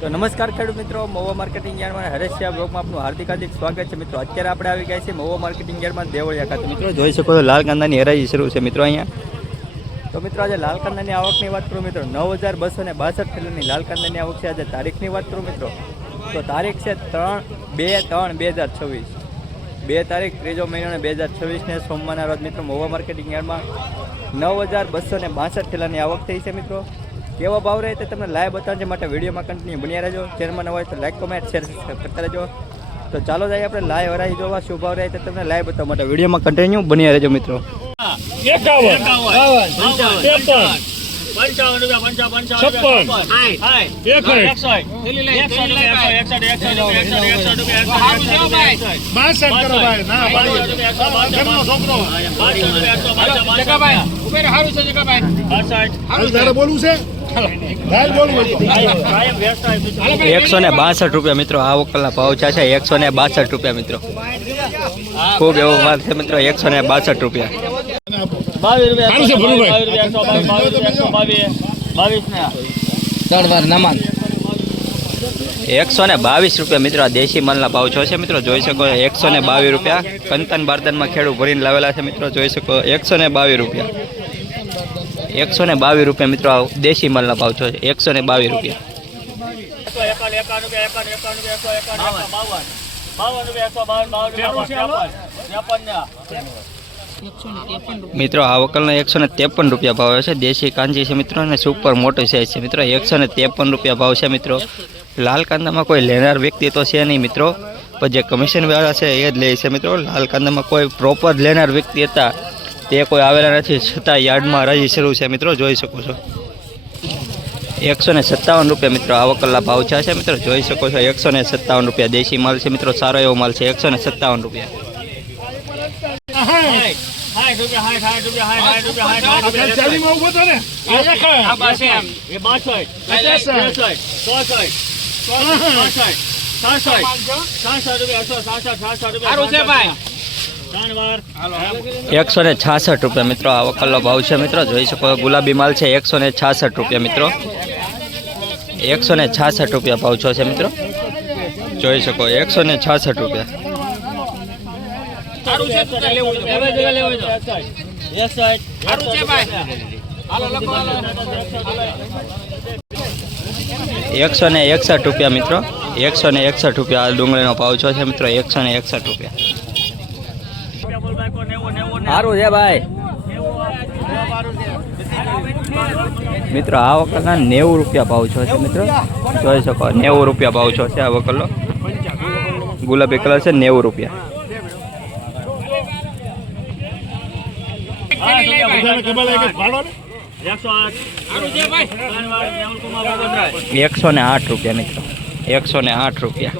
તો નમસ્કાર ખેડૂત મિત્રો, મહુવા માર્કેટિંગ યાર્ડમાં હરેશિયા બ્લોગમાં આપનું હાર્દિક સ્વાગત છે મિત્રો। અત્યારે આપણે આવી ગયા છે મહુવા માર્કેટિંગ યાર્ડમાં દેવળિયા ખાતે। મિત્રો જોઈ શકો છો લાલ કાંદાની હરાજી શરૂ છે મિત્રો અહીંયા। તો મિત્રો આજે લાલ કાંદાની આવકની વાત કરું મિત્રો, 9262 કિલોની લાલ કાંદાની આવક છે। આજે તારીખની વાત કરું મિત્રો તો તારીખ છે 3/3/2026, 2 તારીખ 3જો મહિનો 2026 ને સોમવારના રોજ મિત્રો મહુવા માર્કેટિંગ યાર્ડમાં 9262 કિલોની આવક થઈ છે મિત્રો। કેવો ભાવ રહે તે તમને લાઈવ બતાવવા માટે વિડીયોમાં કન્ટિન્યુ બન્યા રહેજો। ચેનલમાં નવા હોય તો લાઈક, કોમેન્ટ, શેર, સબસ્ક્રાઈબ કરતા રહેજો। તો ચાલો જઈએ આપણે લાઈવ હરાજી જોવા। શું ભાવ રહે તે તમને લાઈવ બતાવવા માટે વિડીયોમાં કન્ટિન્યુ બન્યા રહેજો મિત્રો। 162 રૂપિયા મિત્રો આ વકલના ભાવ છે। 162 રૂપિયા મિત્રો, ખૂબ એવો માલ છે મિત્રો। 162 રૂપિયા, 122 રૂપિયા મિત્રો આ દેશી માલના ભાવ છે મિત્રો। જોઈ શકો 122 રૂપિયા કંતન બારદાનમાં ખેડૂ ભરીને લાવેલા છે મિત્રો। જોઈ શકો 122 રૂપિયા, 122 રૂપિયા મિત્રો આ દેશી માલના ભાવ છે। 122 રૂપિયા મિત્રો આ વકલના 153 રૂપિયા ભાવ છે। દેશી કાંજી છે મિત્રો અને સુપર મોટી સાઈઝ છે મિત્રો। 153 રૂપિયા ભાવ છે મિત્રો। લાલ કાંદામાં કોઈ લેનાર વ્યક્તિ તો છે નહીં મિત્રો, પણ જે કમિશન વાળા છે એ જ લે છે મિત્રો। લાલ કાંદામાં કોઈ પ્રોપર લેનાર વ્યક્તિ હતા તે કોઈ આવેલા નથી, છતાં યાર્ડમાં હરાજી શરૂ છે મિત્રો। જોઈ શકો છો 157 રૂપિયા મિત્રો આ વકલના ભાવ છે મિત્રો। જોઈ શકો છો 157 રૂપિયા દેશી માલ છે મિત્રો, સારો એવો માલ છે। 157 રૂપિયા, 166 રૂપિયા મિત્રો આ વકલનો ભાવ છે મિત્રો। જોઈ શકો ગુલાબી માલ છે। 166 રૂપિયા મિત્રો, 166 રૂપિયા ભાવ છે મિત્રો। જોઈ શકો 166 રૂપિયા, 161 રૂપિયા મિત્રો। 161 રૂપિયા આ ડુંગળીનો ભાવ છે મિત્રો। 161 રૂપિયા, સારું છે ભાઈ મિત્રો। આ વકલના 90 રૂપિયા ભાવ છે મિત્રો। જોઈ શકો 90 રૂપિયા ભાવ છે આ વકલનો, ગુલાબી કલર છે। 90 રૂપિયા, 108 રૂપિયા મિત્રો। 108 રૂપિયા,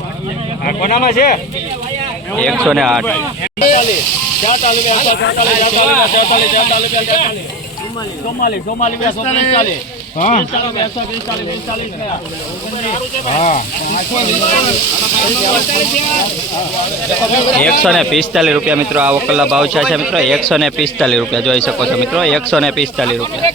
145 રૂપિયા મિત્રો આ વકલના ભાવ છે મિત્રો। 145 રૂપિયા જોઈ શકો છો મિત્રો। 145 રૂપિયા,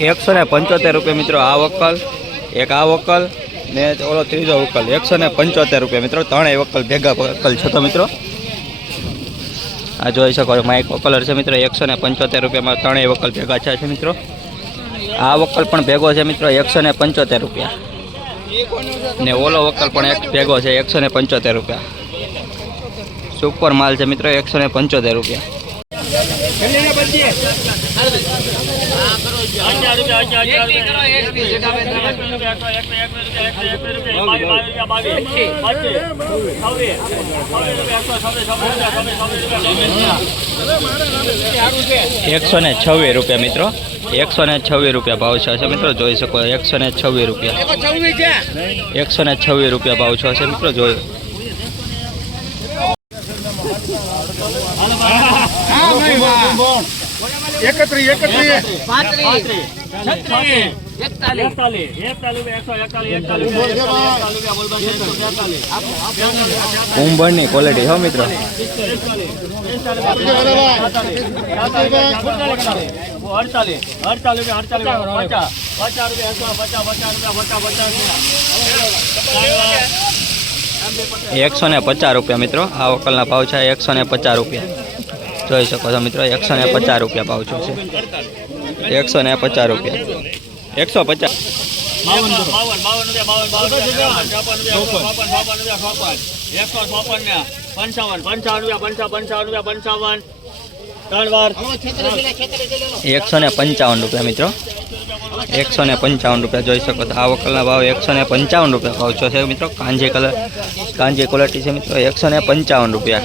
175 રૂપિયા મિત્રો આ વકલ, એક આ વકલ ને ઓલો ત્રીજો વકલ। 175 રૂપિયા મિત્રો, ત્રણેય વકલ ભેગા વકલ છે તો મિત્રો। આ જોઈ શકો છો માઇક કલર છે મિત્રો। 175 રૂપિયામાં ત્રણેય વકલ ભેગા છે મિત્રો। આ વકલ પણ ભેગો છે મિત્રો, 175 રૂપિયા ને ઓલો વકલ પણ એક ભેગો છે 175 રૂપિયા। સુપર માલ છે મિત્રો। 175 રૂપિયા, 126 રૂપિયા મિત્રો, 126 રૂપિયા ભાવ છે મિત્રો, જોઈ શકો 126 રૂપિયા, 126 રૂપિયા ભાવ છે મિત્રો, જોઈ કુંભળની ક્વોલિટી હો મિત્રો. ₹150 મિત્રો. આ વકલના ભાવ છે ₹150. જોઈ શકો છો મિત્રો, ₹150 ભાવ છે. ₹150. 150. 155 મિત્રો. 155 જોઈ શકો છો. આ વકલના ભાવ ₹155 ભાવ છે મિત્રો. કાંજી કલર, કાંજી ક્વોલિટી છે મિત્રો. ₹155.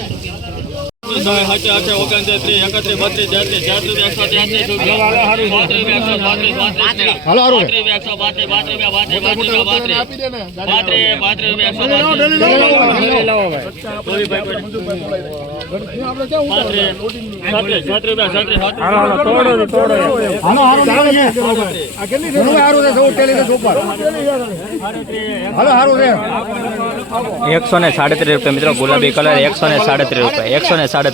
₹137 મિત્રો. ગુલાબી કલર ₹137. 137.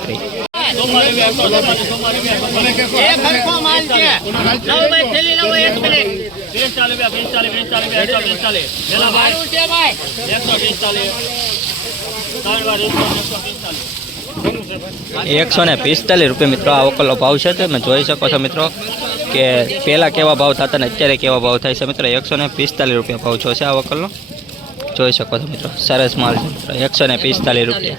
₹145 મિત્રો. આ વકલનો ભાવ છે. તમે જોઈ શકો છો મિત્રો કે પહેલાં કેવા ભાવ થતા ને અત્યારે કેવા ભાવ થાય છે મિત્રો. ₹145 ભાવ છે આ વકલનો. જોઈ શકો છો મિત્રો. સરસ માલ છે મિત્રો. ₹145.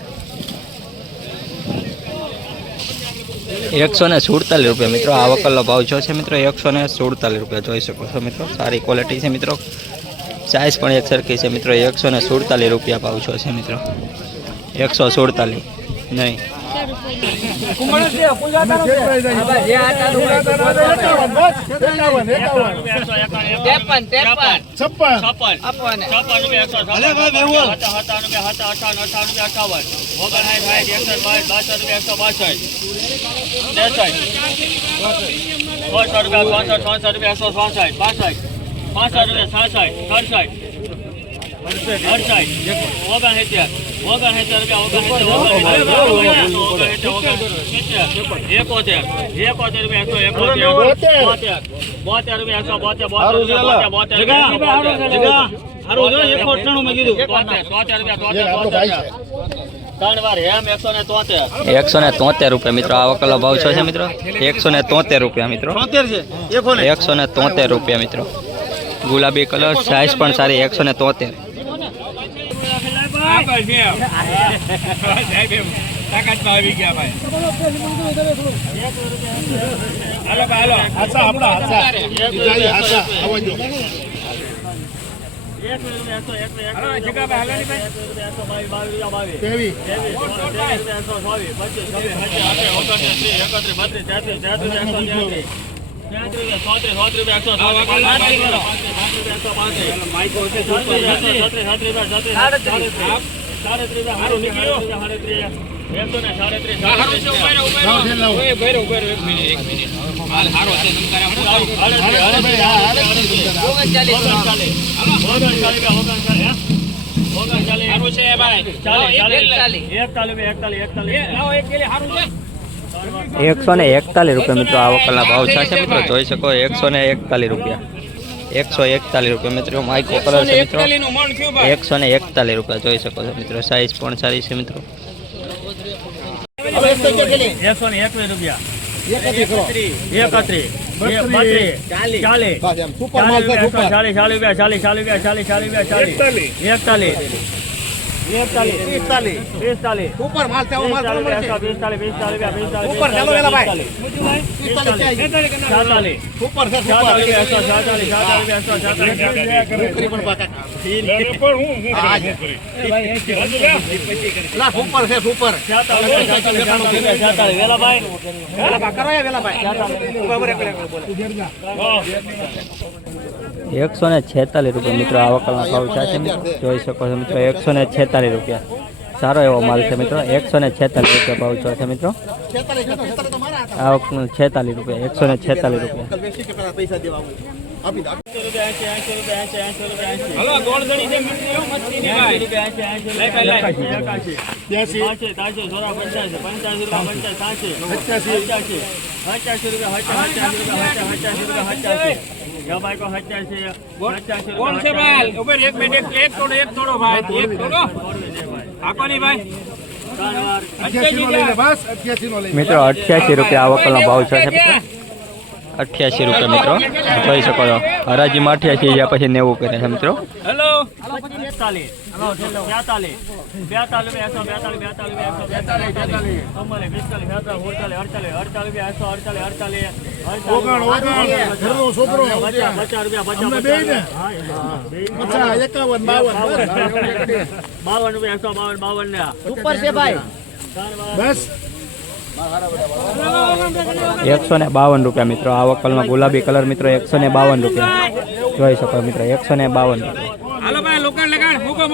₹147 મિત્રો. આ વકલનો ભાવ છે મિત્રો. ₹147 જોઈ શકો છો મિત્રો. સારી ક્વોલિટી છે મિત્રો. સાઇઝ પણ એક સરખી છે મિત્રો. ₹147 ભાવ છે મિત્રો. 147 નહીં. ₹173 મિત્રો. આ વકલનો ભાવ છે મિત્રો. ₹173 મિત્રો. ₹173 મિત્રો. ગુલાબી કલર, સાઇઝ પણ સારી. 173. ₹141 મિત્રો. આ વકલના ભાવ છે મિત્રો. જોઈ શકો. ₹141. 141 મિત્રો. માઇકો કલર છે મિત્રો. ₹141 જોઈ શકો છો મિત્રો. સાઇઝ પણ સારી છે મિત્રો. ऊपर मालते हो माल ऊपर चलो वेला भाई ऊपर से ला ऊपर से ऊपर वेला भाई करो या वेला भाई ₹146 મિત્રો. આ વકલના ભાવ છે મિત્રો. જોઈ શકો છો મિત્રો. ₹146. સારો એવો માલ છે મિત્રો. 146 રૂપિયા ભાવ છો છે મિત્રો. આ વખતે 46 રૂપિયા, 146 રૂપિયા. હલો ગોળ ગણી છે મિત્રીઓ મસ્તીની ભાઈ 80 કોણ છે ભાઈ ઉપર એક મિનિટ એક તોડો ભાઈ એક તોડો આપો ની ભાઈ મિત્રો 88 રૂપિયા આ વકલનો ભાવ છે મિત્રો. 88 રૂપિયા મિત્રો જોઈ શકો છો. હરાજીમાં 88 જ્યાં પછી 90 કરે છે મિત્રો. હેલો 45 હલો 42 ઉપર છે ભાઈ. બસ 152 રૂપિયા મિત્રો આ વકલનો ગુલાબી કલર મિત્રો. 152 રૂપિયા જોઈ શકો મિત્રો. 152 રૂપિયા. હાલો ભાઈ લોકાલ લગાડ મૂકો